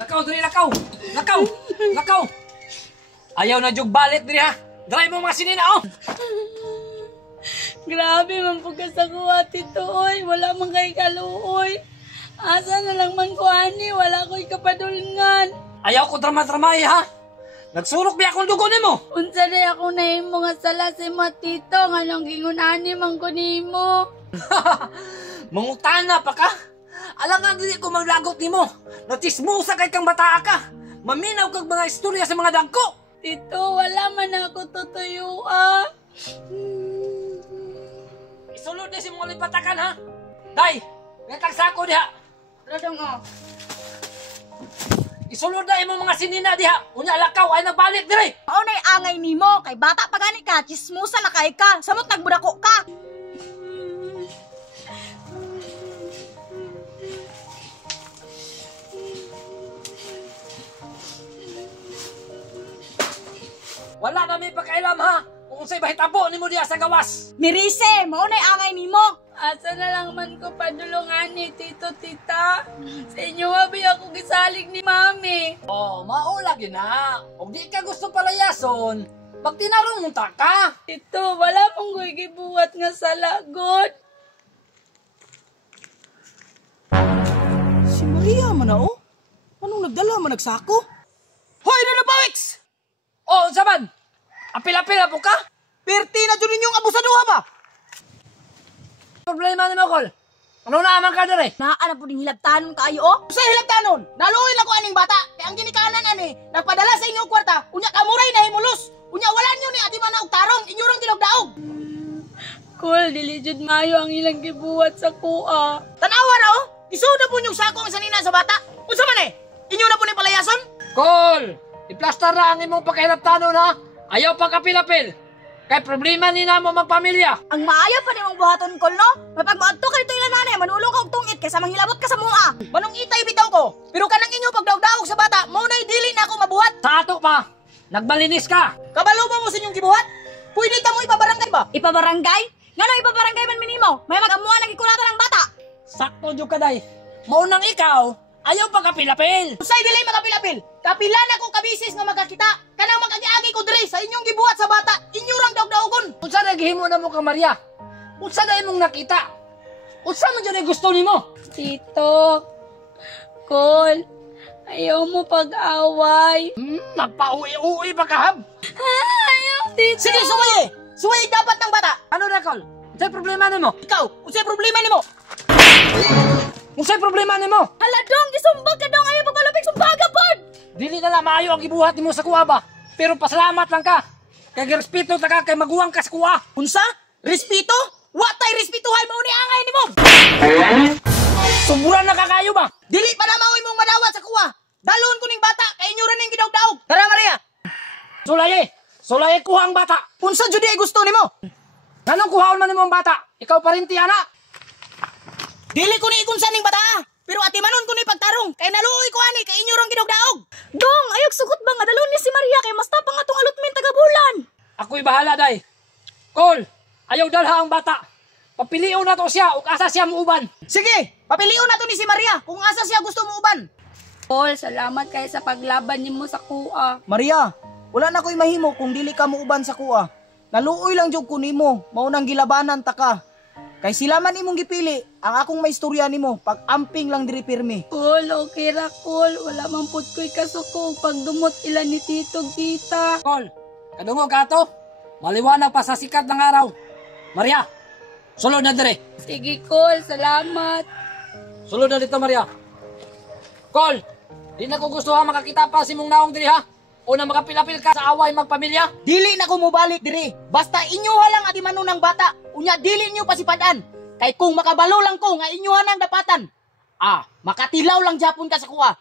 Lakaw, dali, lakaw! Lakaw! Lakaw! Ayaw na jug balit diri ha! Dry mo mga sinina, oh! Grabe man po ka sa kuha, tito, oy. Wala man kay kaluoy. Asa na lang man ko, ani. Wala ko'y kapadulngan. Ayaw ko drama-dramay ha! Nagsurok biya akong dugo nimo! Unsa na ako na imo nga sala si mga tito. Nga nang gingunani man ko nimo. Mangutana pa ka! Alangan dili ko maglagot nimo! Natismusa kay kang bataa ka! Maminaw kag mga istorya sa mga dagko! Tito, wala man ako tutuyuan. Isulod na si mga lipatakan ha! Day! Ngatang sako diha! Radong, oh. Isulod na imong mga sinina diha! Unya lakaw ay nagbalik diri! Mao nay angay nimo kay bata pa gani ka, chismusa na kay ka. Samot nagbudako ka. Wala na may pakailam ha! Kung unsay bahitabo nimo diha sa gawas! Mirise, mao nay angay nimo. Asa na lang man ko padulungan ni tito, tita. Sa inyo nga ba ako gisalig ni mami? Oh, maula gina! Kung di ka gusto palayason, magtinarong munta ka! Tito, wala pong ko'y gibuhat nga salagod. Si Maria man na, oh. Anong nagdala man nagsako? Hoy, Nanapawix! Oh, saban! Apil-apil po ka? Perti na dyan ninyong abusaduha ba? Problema ni Makol. Ano naman ka dere? Naa na pud hilabtanon kaayo oh. Sa hilabtanon, naluoy lang ko aning bata. Kaya ang ginikanan ani, nagpadala sa inyong kwarta, unya kamuray na himulos. Unya wala niyo ni ati man og tarong, inyo rong tinogdaog. Cool, dili jud maayo ang ilang gibuhat sa kuha. Tanawa ra oh. Isuda po yung sako ang sanina sa bata. Unsa man eh? Inyo na po ni palayason? Kol! Iplastar na ang imong pagkahilaptanon ha! Ayaw pang apil-apil! Kay problema ni namo magpamilya! Ang maayo pa nimong buhaton kol no. Mapag moadto kay to ilan nanay, manulong kog tungit kaysa manghilabot ka sa mua. Manong itay bitaw ko. Pero kanang inyo pagdaog-daog sa bata, mao nay dili na ako mabuhat. Sa ato pa! Nagbalinis ka! Kabalo ba mo sa inyong gibuhat? Pwede ta mo ipabarangay ba? Ipabarangay? Ngano ipabarangay man minimo? May magamuan nang ikulatan ng bata. Sakto jud kaday! Maunang ikaw, ayaw pang apil-apil! Usay dili makapil-apil. Kapila na ko kabisis nga magkakita. Kanang magagi ko diri sa inyong gibuhat sa bata, inyo rang daog-daogon. Unsa naghimo na mo ka Maria? Unsa na imong nakita? Unsa man jud gusto nimo? Tito, Col, ayaw mo pag-away. Nagpauwi-uwi pa kahab! Ayaw, tito. Sige, suwaye. Suwaye dapat ng bata. Ano na Kol? Unsay problema nimo? Ikaw, unsay problema nimo? Unsay problema nimo? Hala dong, isumbag ka dong ayo pagbalupig sumbaga pod. Dili na lang maayo ang gibuhat nimo sa kuha ba? Pero pasalamat lang ka. Kay respeto ta ka kay maguwang ka sa kuha. Unsa? Respeto? Wa tay respetuhay mo ni angay nimo. Sumuran na ka kayo ba? Dili pa na mao imong madawat sa kuha. Dalon ko ning bata kay inyo ra ning gidaog-daog. Tara Maria. Sulaye! Sulaye kuha ang bata! Unsa jud ay gusto nimo? Anong kuhaon man nimo ang bata? Ikaw pa rin ti anak! Dili ko ni ikunsa ning bata. Pero ati manon ko ni pagtarong kay naluoy ko ani kay inyo rong gidaog-daog. Dong, ayog sugot ba nga dalon ni si Maria kay mas tapang atong allotment taga bulan. Ako'y bahala, day. Col, ayaw dalha ang bata. Papilion na to siya ug asa siya muuban. Sige, papilion na to ni si Maria kung asa siya gusto mo uban. Col, salamat kayo sa paglaban niyo mo sa kuha. Maria, wala na ko'y mahimo kung dili ka mo uban sa kuha. Naluoy lang jud ko nimo, mao nang gilabanan ta ka. Kay sila man imong gipili, ang akong maistorya nimo, pag amping lang diri pirmi. Col, okay ra, Col. Wala man pud ko'y kasuko pagdumot ilan ni tito kita. Col, kadungog ka to. Maliwanag pa sa sikat ng araw. Maria, sulod na dire. Sige, Col. Salamat. Sulod na dito, Maria. Col, di na ko gusto ha makakita pa si mong naong diri ha. O na makapilapil ka sa away magpamilya. Dili na ko mobalik diri. Basta inyo lang ati manon ng bata. Unya dili niyo pasipadan. Kay kung makabalo lang ko nga inyo nang dapatan. Makatilaw lang japon ka sa kuha.